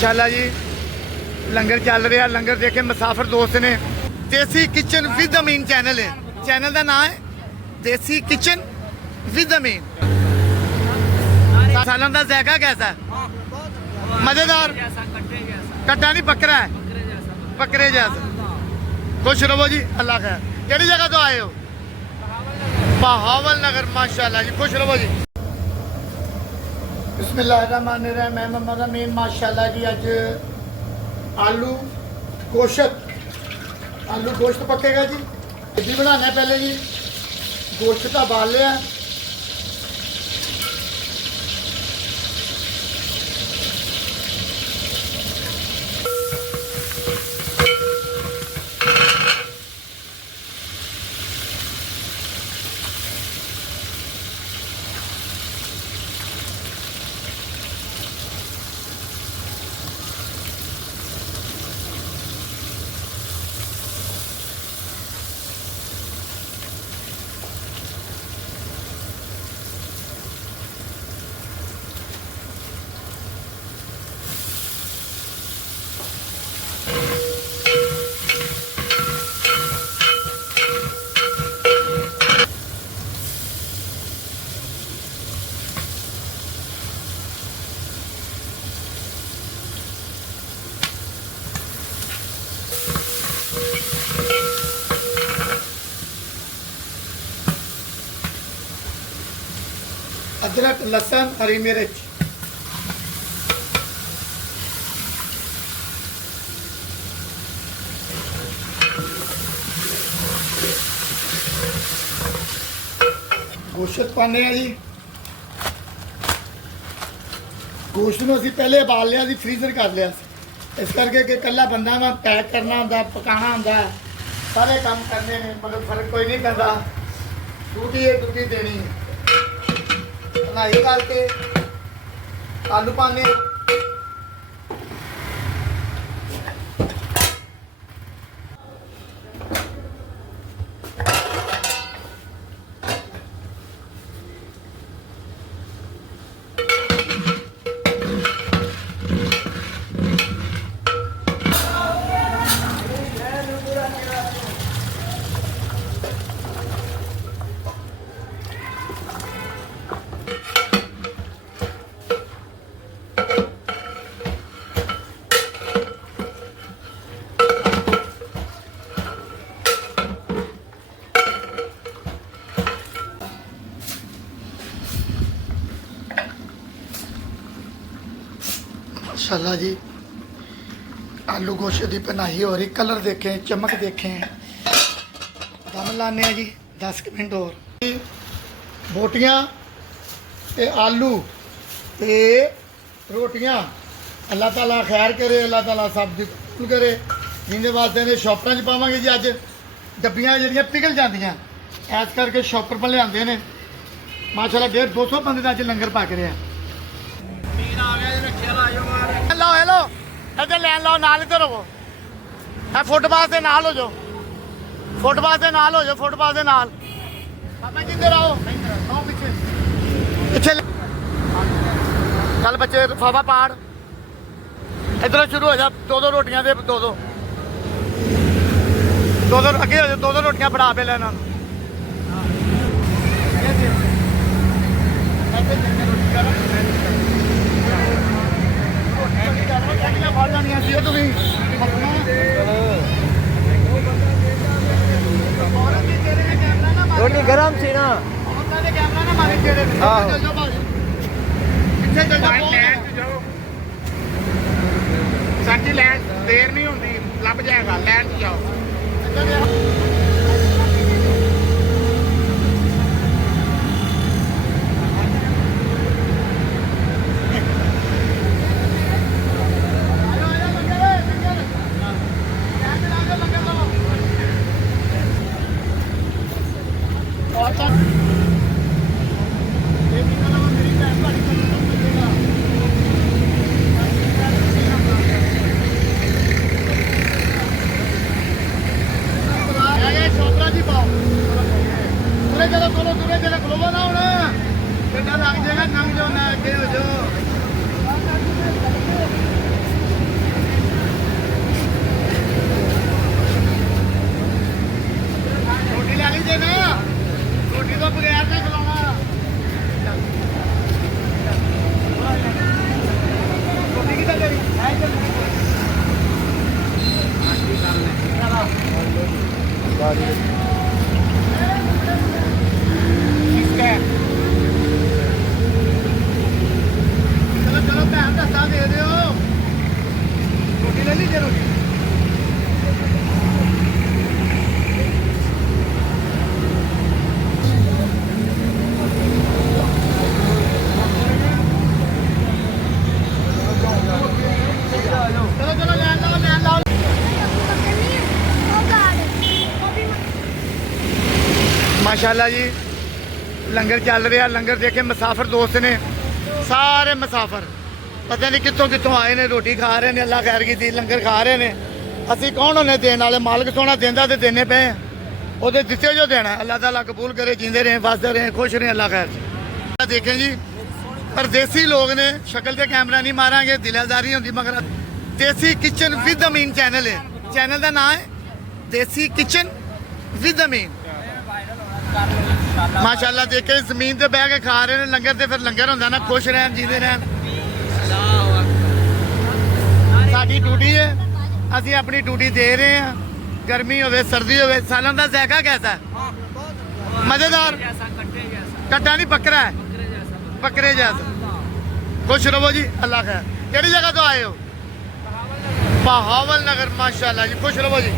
माशाल्लाह जी लंगर चल रहा। लंगर देखे मुसाफिर दोस्त ने। देसी किचन विद अमीन चैनल है। चैनल का नाम है देसी किचन विद अमीन। सालन का जायका कैसा है? मजेदार। कट्टा नहीं बकरा है, बकरे जैसा। खुश रहो जी, अल्लाह खैर। केड़ी जगह तो आए हो? बहावल नगर। माशाल्लाह जी, खुश रहो जी। बिस्मिल्लाहिर्रहमानिर्रहीम। मैं मोहम्मद अमीन। माशाल्लाह जी अज आलू गोश्त, आलू गोश्त पकेगा जी। जी बनाना पहले जी। गोश्त का बाल लिया, अदरक लहसुन हरी मिर्च। गोश्त पाने जी। गोश्त में असी पहले उबाल लिया, फ्रीजर कर लिया। इस करके कि कला बंदा ना पैक करना होंगे, पकाना होंगे, सारे काम करने में मतलब फर्क कोई नहीं पैंता। ड्यूटी है, ड्यूटी देनी है। बनाई करके आलू पाने। माशाल्लाह जी आलू गोश्त की बनाई हो रही। कलर देखें, चमक देखें। दम लाने जी 10 मिनट और। बोटियां ते आलू ते रोटियां अल्लाह ताला खैर करे, अल्लाह ताला सब दी कबूल करे। जिंदे वास्ते ने शॉपर च पावांगे जी। अज डब्बियां जिहड़ियां पिघल जांदियां, ऐस करके शॉपर पर लिआंदे ने। माशाल्लाह 150-200 बंदे दा अज लंगर पक रहा। हेलो हेलो इधर लैन लो, नाल इधर हो। फुटपाथ के नाल हो जाओ, फुटपाथ के नाल हो जाओ, फुटपाथ के नाल। बाबा जी इधर आओ, पीछे पीछे। चल बच्चे फाफा पाड़। इधर शुरू हो जा। 2-2 रोटियां दे, 2-2 अगे हो जाओ। 2-2 रोटियां फड़ा पे लेना। रोटी गरम सी ना। साडी लैन देर नहीं होती, लभ जाएगा। लैन जाओ। ਮਾਸ਼ਾਅੱਲਾ ਜੀ ਲੰਗਰ ਚੱਲ ਰਿਹਾ। ਲੰਗਰ ਦੇਖੇ ਮੁਸਾਫਰ ਦੋਸਤ ਨੇ, ਸਾਰੇ ਮੁਸਾਫਰ ਪਤਾ ਨਹੀਂ ਕਿੱਥੋਂ ਕਿੱਥੋਂ ਆਏ ਨੇ, ਰੋਟੀ ਖਾ ਰਹੇ ਨੇ। ਅੱਲਾ ਖੈਰ ਕੀਤੀ, ਲੰਗਰ ਖਾ ਰਹੇ ਨੇ। ਅਸੀਂ ਕੌਣ ਹੁੰਨੇ ਦੇਣ ਵਾਲੇ? ਮਾਲਕ ਸੋਹਣਾ ਦਿੰਦਾ ਤੇ ਦੇਣੇ ਪਏ ਆ, ਉਹਦੇ ਦਿੱਤੇ ਜੋ ਦੇਣਾ। ਅੱਲਾ ਤਾਲਾ ਕਬੂਲ करे, जींदे रहें, वसदे रहें, खुश रहें। अल्लाह खैर। देखें जी परदेसी लोग ने, शक्ल से कैमरा नहीं मारांगे, दिलदारी होंगी मगर देसी किचन विद अमीन चैनल है। चैनल का नाम है देसी किचन विद अमीन। माशाअल्लाह देखे जमीन ते बह के खा रहे हैं लंगर, ते फिर लंगर होंदा ना, खुश रहन, जींदे रहन। साडी ड्यूटी है, ਅਸੀਂ अपनी ड्यूटी दे रहे हैं। गर्मी होवे सर्दी होवे, सालन का जायका कैसा है? मजेदार, कट्टा नहीं बकरा है, बकरे जैसा। खुश रहो जी, अल्लाह खैर। केड़ी जगह तो आए हो? बहावल नगर। माशाअल्लाह जी, खुश रहो जी।